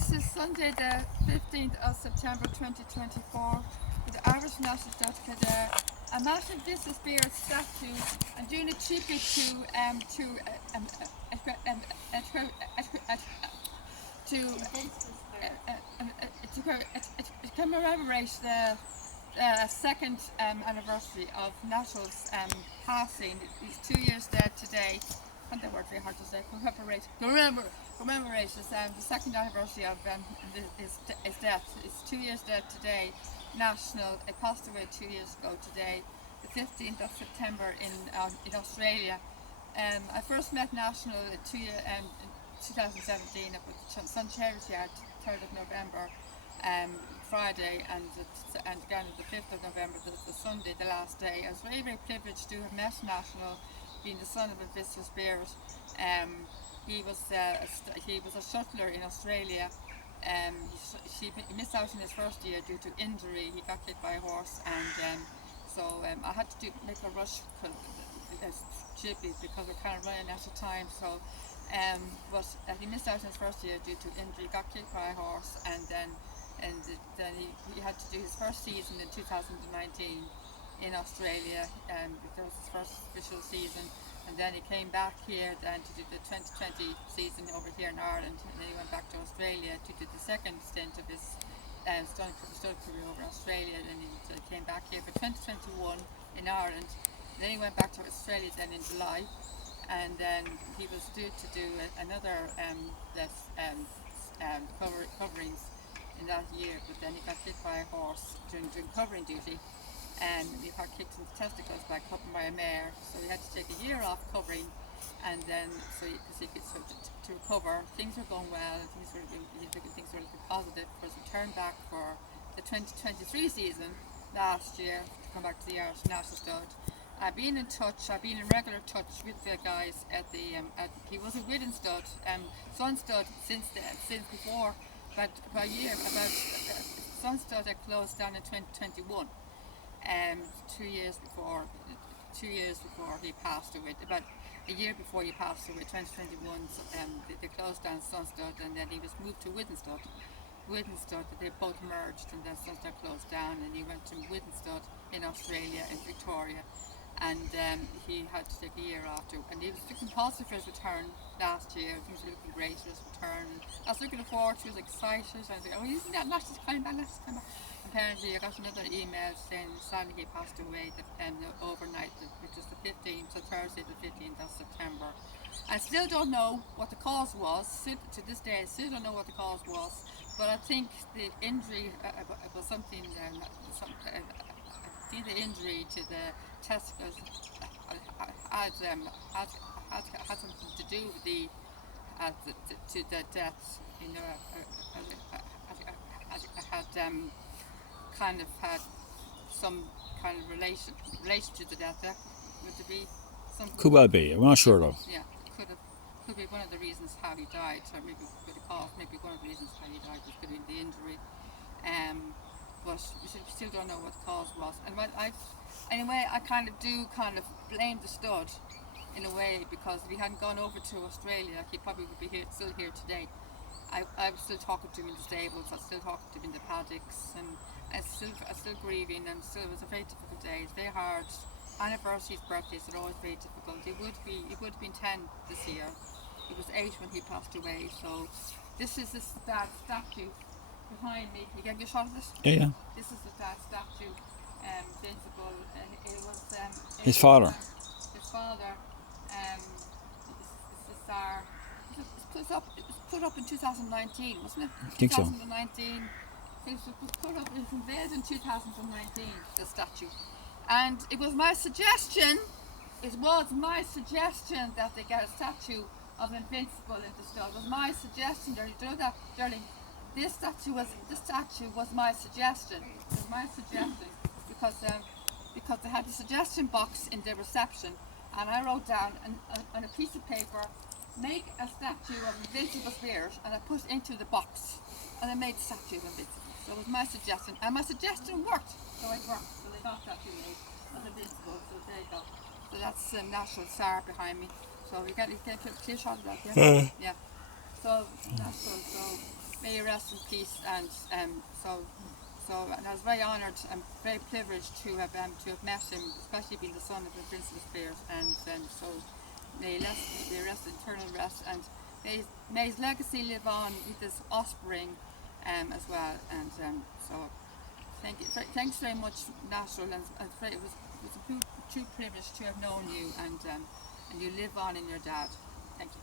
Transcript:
This is Sunday the 15th of September 2024 with the Irish National Statue a National Business Spirit statue and doing a tribute to commemorate the second anniversary of National's passing. He's 2 years dead today. I find that word very hard to say. Commemorates the second anniversary of his death. It's 2 years dead today. National passed away 2 years ago today, the 15th of September in Australia. I first met National in 2017 at the Sun Charity Yard, 3rd of November. Friday and again the 5th of November, the Sunday, the last day. I was very, very privileged to have met National, being the son of a visitor spirit. He was a shuttler in Australia. He missed out in his first year due to injury. He got hit by a horse, and I had to make a rush because we're kind of running out of time. So, but he missed out in his first year due to injury. Got hit by a horse, and then he had to do his first season in 2019 in Australia, because it was his first official season, and then he came back here then to do the 2020 season over here in Ireland, and then he went back to Australia to do the second stint of his stud career over in Australia, and then he came back here for 2021 in Ireland, and then he went back to Australia then in July, and then he was due to do another coverings in that year, but then he got hit by a horse during covering duty, and he got kicked in the testicles by a mare, so he had to take a year off covering, and then because he could to recover. Things were going well, things were looking positive. Of course, we turned back for the 2023 season last year to come back to the Irish National Stud. I've been in regular touch with the guys at the he was a Widden Stud, Sun Stud since before. But Sun Stud had closed down in 2021, 2 years before he passed away. About a year before he passed away, 2021, they closed down Sun Stud, and then he was moved to Widden Stud. They both merged, and then Sun Stud closed down, and he went to Widden Stud in Australia, in Victoria. And he had to take a year after, and he was looking positive for his return last year. Things were looking great for his return. I was looking forward to it, I was excited. I was like, oh, isn't that National's coming back? Apparently, I got another email saying sadly he passed away overnight, which was the 15th, so Thursday the 15th of September. I still don't know what the cause was. To this day, I still don't know what the cause was, but I think the injury was something. I think the injury to the testicles had something to do with the death. You know, had kind of had some kind of relation to the death. Would there be something? Could well be. I'm not sure though. Yeah, could be one of the reasons how he died, or maybe maybe one of the reasons how he died was could be the injury. But we still don't know what the cause was. And I kind of blame the stud in a way, because if he hadn't gone over to Australia, he probably would be still here today. I was still talking to him in the stables, I was still talking to him in the paddocks, and I was still grieving, and it was a very difficult day. It's very hard. Anniversaries, birthdays are always very difficult. He would have been 10 this year. He was 8 when he passed away. So this is the statue behind me. You get a shot of this? Yeah. This is the statue, Invincible. It was His father. His father. It was put up in 2019, wasn't it? I think so. 2019. It was put up. It was unveiled in 2019. The statue, and it was my suggestion. That they get a statue of Invincible in the stud. It was my suggestion. Darling, do you know that, darling? This statue was my suggestion. It was my suggestion because they had a suggestion box in the reception, and I wrote down on a piece of paper, make a statue of Invincible Spirit, and I put it into the box, and I made a statue of Invincible. So it was my suggestion, and my suggestion worked. So it worked. So they got statue made of Invincible. So there you go. So that's National Star behind me. So you can a clear shot of that, yeah? Yeah. So National. So may you rest in peace. And and I was very honoured and very privileged to have met him, especially being the son of the Prince of the Spirit. And so may he rest eternal rest, and may his legacy live on with his offspring as well. And so thanks very much, Natural. And it was a true privilege to have known you, and you live on in your dad. Thank you.